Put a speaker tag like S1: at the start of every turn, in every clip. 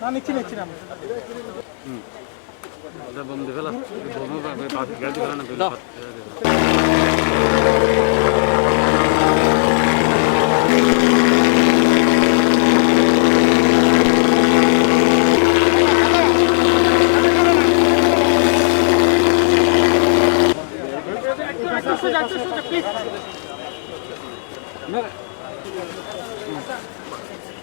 S1: না নিচ্ছি নিচ্ছি না
S2: বন্ধু ফেলা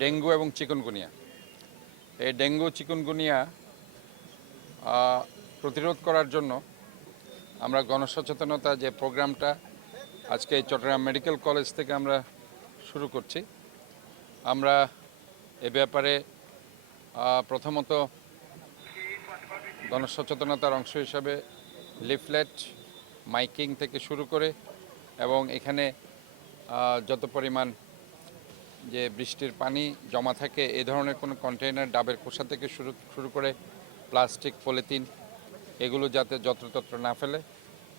S3: ডেঙ্গু এবং চিকুনগুনিয়া। এই ডেঙ্গু, চিকুনগুনিয়া প্রতিরোধ করার জন্য আমরা গণসচেতনতা যে প্রোগ্রামটা আজকে চট্টগ্রাম মেডিকেল কলেজ থেকে আমরা শুরু করছি। আমরা এ ব্যাপারে প্রথমত গণসচেতনতার অংশ হিসাবে লিফলেট, মাইকিং থেকে শুরু করে এবং এখানে যত পরিমাণ যে বৃষ্টির পানি জমা থাকে, এ ধরনের কোনো কন্টেইনার ডাবের খোসা থেকে শুরু শুরু করে প্লাস্টিক পলিথিন এগুলো যাতে যত্রতত্র না ফেলে,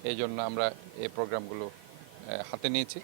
S3: এই জন্য আমরা এই প্রোগ্রামগুলো হাতে নিয়েছি।